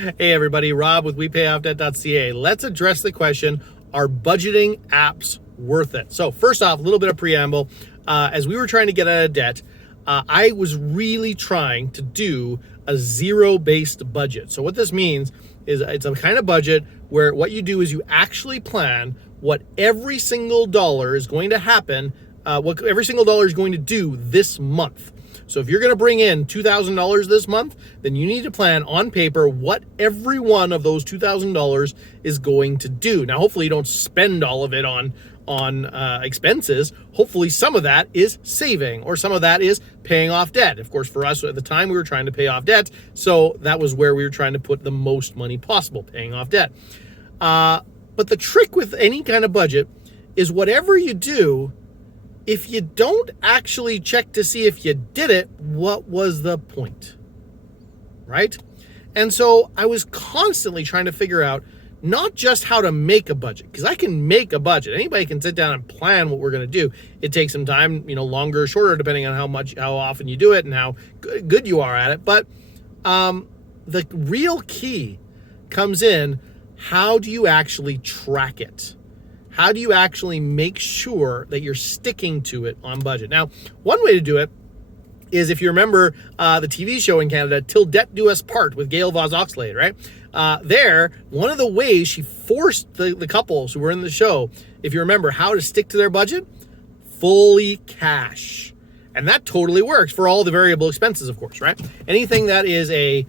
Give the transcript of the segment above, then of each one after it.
Hey everybody, Rob with WePayOffDebt.ca. Let's address the question, are budgeting apps worth it? So first off, a little bit of preamble. As we were trying to get out of debt, I was really trying to do a zero-based budget. So what this means is it's a kind of budget where what you do is you actually plan what every single dollar is going to happen, what every single dollar is going to do this month. So if you're going to bring in $2,000 this month, then you need to plan on paper what every one of those $2,000 is going to do. Now, hopefully you don't spend all of it on expenses. Hopefully some of that is saving, or some of that is paying off debt. Of course, for us at the time, we were trying to pay off debt. So that was where we were trying to put the most money possible, paying off debt. But the trick with any kind of budget is whatever you do, if you don't actually check to see if you did it, what was the point, right? And so I was constantly trying to figure out not just how to make a budget, because I can make a budget. Anybody can sit down and plan what we're going to do. It takes some time, longer or shorter, depending on how often you do it and how good you are at it. But the real key comes in, how do you actually track it? How do you actually make sure that you're sticking to it on budget? Now, one way to do it is, if you remember the TV show in Canada, Till Debt Do Us Part, with Gail Vos Oxlade, right? There, one of the ways she forced the couples who were in the show, if you remember, how to stick to their budget, fully cash. And that totally works for all the variable expenses, of course, right? Anything that is an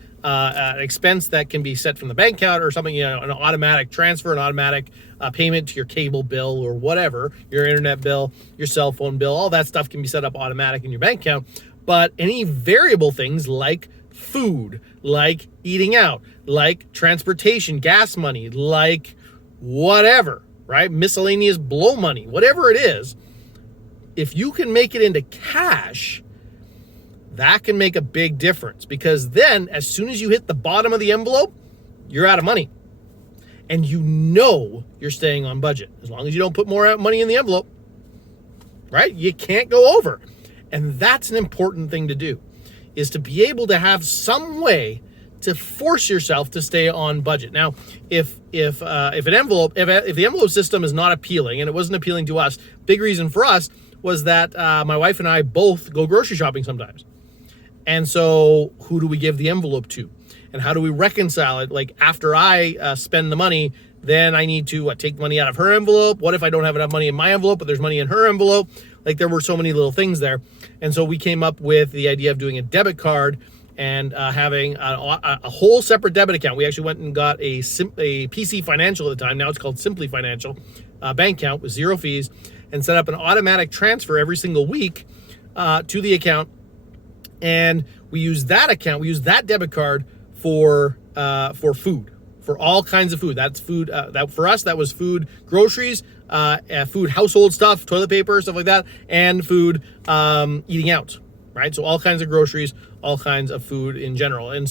expense that can be set from the bank account, or something, an automatic transfer, an automatic payment to your cable bill or whatever, your internet bill, your cell phone bill, all that stuff can be set up automatic in your bank account. But any variable things like food, like eating out, like transportation, gas money, like whatever, right? Miscellaneous blow money, whatever it is, if you can make it into cash, that can make a big difference, because then as soon as you hit the bottom of the envelope, you're out of money. And you're staying on budget. As long as you don't put more money in the envelope, right? You can't go over. And that's an important thing to do, is to be able to have some way to force yourself to stay on budget. Now, if the envelope system is not appealing, and it wasn't appealing to us, big reason for us was that my wife and I both go grocery shopping sometimes. And so who do we give the envelope to? And how do we reconcile it? Like, after I spend the money, then I need to take money out of her envelope. What if I don't have enough money in my envelope, but there's money in her envelope? Like, there were so many little things there. And so we came up with the idea of doing a debit card and having a whole separate debit account. We actually went and got a PC Financial at the time. Now it's called Simply Financial bank account with zero fees, and set up an automatic transfer every single week to the account. And we use that account, we use that debit card for food, for all kinds of food. That's food, that for us, that was food, groceries, food, household stuff, toilet paper, stuff like that, and food, eating out, right? So all kinds of groceries, all kinds of food in general. And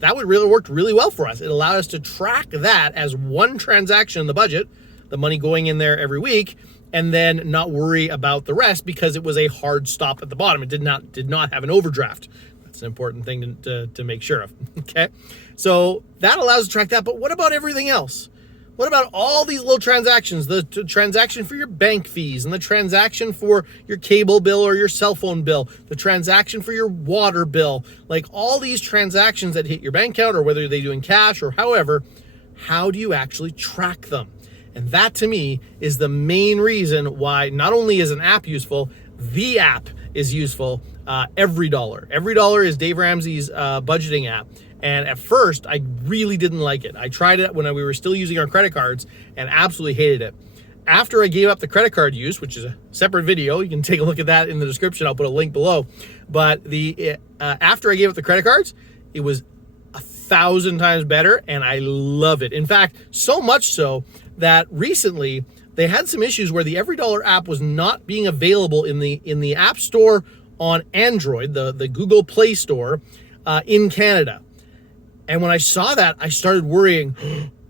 that would really worked really well for us. It allowed us to track that as one transaction in the budget, the money going in there every week, and then not worry about the rest, because it was a hard stop at the bottom. It did not have an overdraft. That's an important thing to make sure of, okay? So that allows us to track that, but what about everything else? What about all these little transactions, the transaction for your bank fees, and the transaction for your cable bill or your cell phone bill, the transaction for your water bill, like all these transactions that hit your bank account, or whether they do in cash or however, how do you actually track them? And that, to me, is the main reason why not only is an app useful, the app is useful. Every Dollar is Dave Ramsey's budgeting app. And at first, I really didn't like it. I tried it when we were still using our credit cards and absolutely hated it. After I gave up the credit card use, which is a separate video, you can take a look at that in the description. I'll put a link below. But after I gave up the credit cards, it was 1,000 times better, and I love it. In fact, so much so that recently they had some issues where the Every Dollar app was not being available in the App Store on Android, the Google Play Store in Canada. And when I saw that, I started worrying,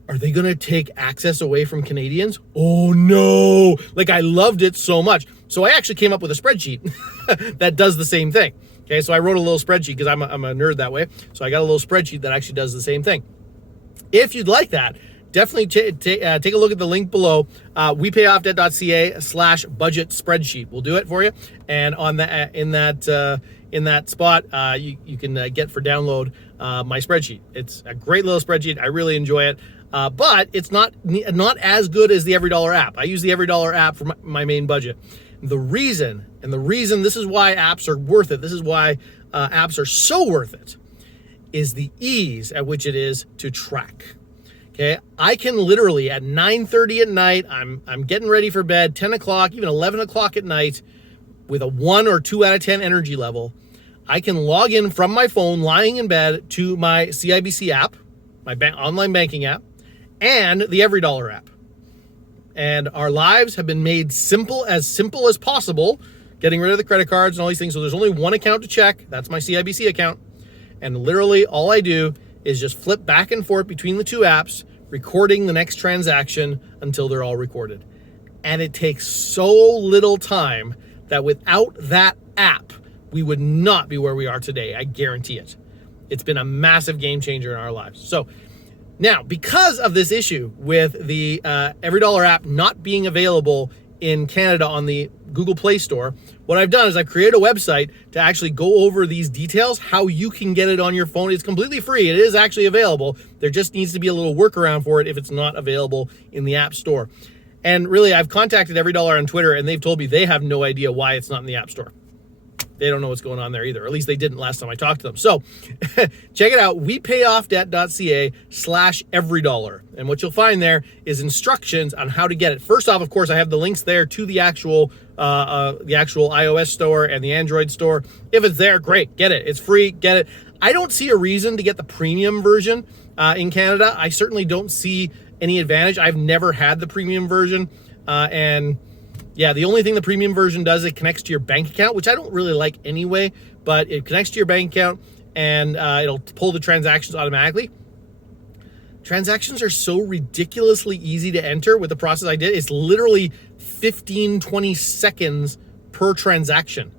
are they going to take access away from Canadians? Oh no, like I loved it so much. So I actually came up with a spreadsheet that does the same thing. Okay, so I wrote a little spreadsheet because I'm a nerd that way. So I got a little spreadsheet that actually does the same thing. If you'd like that, definitely take a look at the link below, WePayOffDebt.ca/budget spreadsheet. We'll do it for you. And on that, in that spot, you can get for download my spreadsheet. It's a great little spreadsheet. I really enjoy it. But it's not as good as the EveryDollar app. I use the EveryDollar app for my main budget. The reason this is why apps are worth it, this is why apps are so worth it, is the ease at which it is to track. Okay, I can literally at 9:30 at night, I'm getting ready for bed, 10 o'clock, even 11 o'clock at night, with a 1 or 2 out of 10 energy level, I can log in from my phone, lying in bed, to my CIBC app, my online banking app, and the EveryDollar app. And our lives have been made simple as possible, getting rid of the credit cards and all these things. So there's only one account to check. That's my CIBC account. And literally all I do is just flip back and forth between the two apps, recording the next transaction until they're all recorded. And it takes so little time that without that app, we would not be where we are today. I guarantee it. It's been a massive game changer in our lives. So now, because of this issue with the EveryDollar app not being available in Canada on the Google Play Store, what I've done is I've created a website to actually go over these details, how you can get it on your phone. It's completely free. It is actually available. There just needs to be a little workaround for it if it's not available in the App Store. And really, I've contacted EveryDollar on Twitter, and they've told me they have no idea why it's not in the App Store. They don't know what's going on there either. Or at least they didn't last time I talked to them. So check it out, WePayOffDebt.ca/EveryDollar. And what you'll find there is instructions on how to get it. First off, of course, I have the links there to the actual iOS store and the Android store. If it's there, great, get it. It's free, get it. I don't see a reason to get the premium version in Canada. I certainly don't see any advantage. I've never had the premium version. Yeah, the only thing the premium version does, it connects to your bank account, which I don't really like anyway, but it connects to your bank account and it'll pull the transactions automatically. Transactions are so ridiculously easy to enter with the process I did. It's literally 15, 20 seconds per transaction.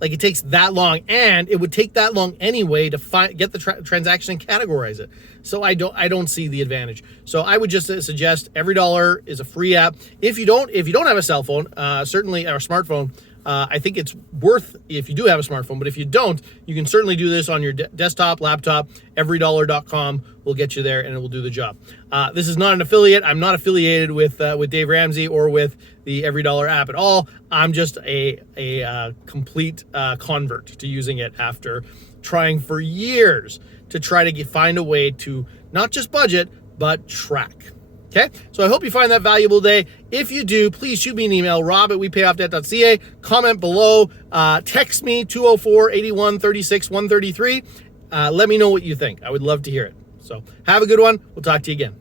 Like, it takes that long, and it would take that long anyway to get the transaction and categorize it. So I don't see the advantage. So I would just suggest EveryDollar is a free app. If you don't have a cell phone, certainly, or a smartphone, I think it's worth, if you do have a smartphone, but if you don't, you can certainly do this on your desktop, laptop. EveryDollar.com will get you there, and it will do the job. This is not an affiliate. I'm not affiliated with Dave Ramsey or with the EveryDollar app at all. I'm just a complete convert to using it after trying for years to try to find a way to not just budget, but track. Okay, so I hope you find that valuable today. If you do, please shoot me an email, rob@WePayOffDebt.ca. Comment below. Text me, 204-81-36-133. Let me know what you think. I would love to hear it. So have a good one. We'll talk to you again.